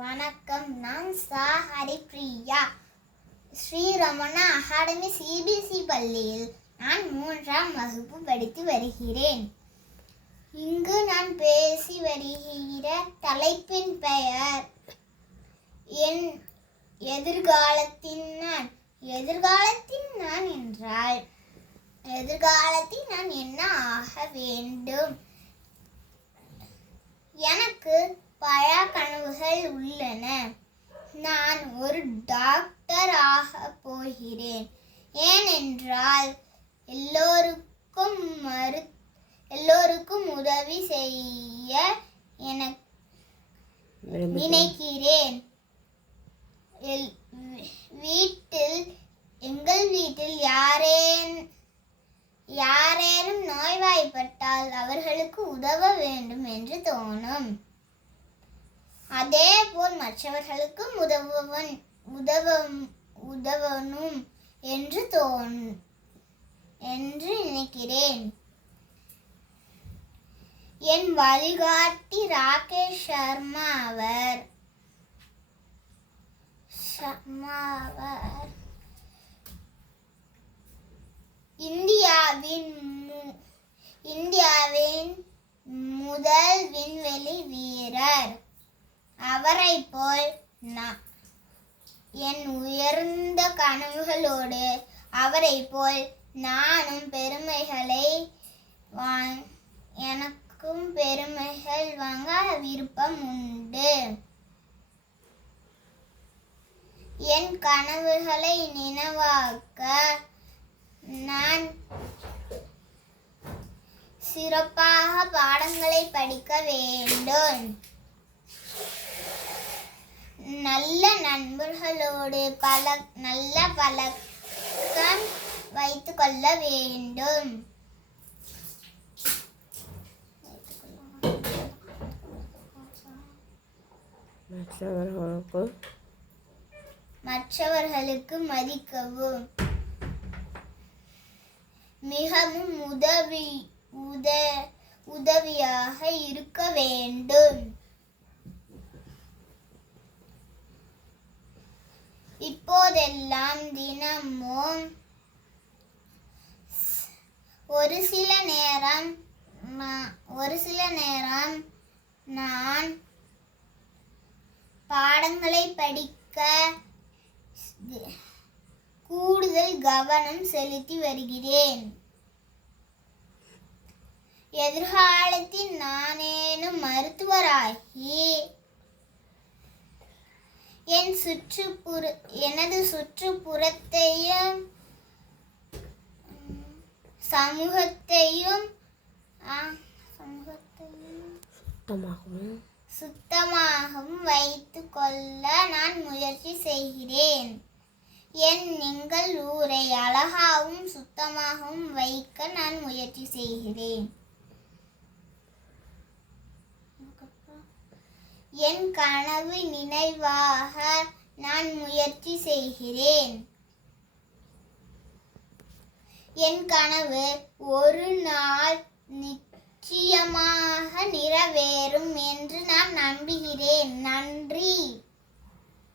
வணக்கம் நான் சா ஹரிப்ரியா. ஸ்ரீரமணா அகாடமி சிபிசி பள்ளியில் நான் மூன்றாம் வகுப்பு படித்து வருகிறேன். இங்கு நான் பேசி வருகிற தலைப்பின் பெயர் என் எதிர்காலத்தின் நான். எதிர்காலத்தின் நான் என்றால் எதிர்காலத்தில் நான் என்ன ஆக வேண்டும்? எனக்கு கனவுகள் உள்ளன. நான் ஒரு டாக்டர் ஆக போகிறேன். ஏனென்றால் எல்லோருக்கும் மரு எல்லோருக்கும் உதவி செய்ய எனக்கு நினைக்கிறேன். வீட்டில் எங்கள் வீட்டில் யாரேன் யாரேனும் நோய்வாய்ப்பட்டால் அவர்களுக்கு உதவ வேண்டும் என்று தோணும். அதே போல் மற்றவர்களுக்கும் உதவுவன் உதவ உதவணும் என்று தோன் என்று நினைக்கிறேன். என் வழிகாட்டி ராகேஷ் சர்மா அவர் சர்மா அவர் இந்தியாவின் மு- இந்தியாவின் முதல் விண்வெளி வீரர். அவரை போல் நான் என் உயர்ந்த கனவுகளோடு அவரை போல் நானும் பெருமைகளை வாங் எனக்கும் பெருமைகள் வாங்க விருப்பம் உண்டு. என் கனவுகளை நினைவாக்க நான் சிறப்பாக பாடங்களை படிக்க வேண்டும். நல்ல நண்பர்களோடு பல நல்ல பழக்கம் வைத்து கொள்ள வேண்டும். மற்றவர்களுக்கு மற்றவர்களுக்கு மதிக்கவும். மிகவும் உதவி உத உதவியாக இருக்க வேண்டும். இப்போதெல்லாம் தினமும் ஒரு சில நேரம் ஒரு சில நேரம் நான் பாடங்களை படிக்க கூடுதல் கவனம் செலுத்தி வருகிறேன். எதிர்காலத்தில் நானேனும் மருத்துவராகி என் சுற்றுப்புற எனது சுற்றுப்புறத்தையும் சமூகத்தையும் சுத்தமாகவும் சுத்தமாகவும் வைத்துக் கொள்ள நான் முயற்சி செய்கிறேன். என் எங்கள் ஊரை அழகாகவும் சுத்தமாகவும் வைக்க நான் முயற்சி செய்கிறேன். என் கனவு நினைவாக நான் முயற்சி செய்கிறேன். என் கனவு ஒரு நாள் நிச்சயமாக நிறைவேறும் என்று நான் நம்புகிறேன். நன்றி.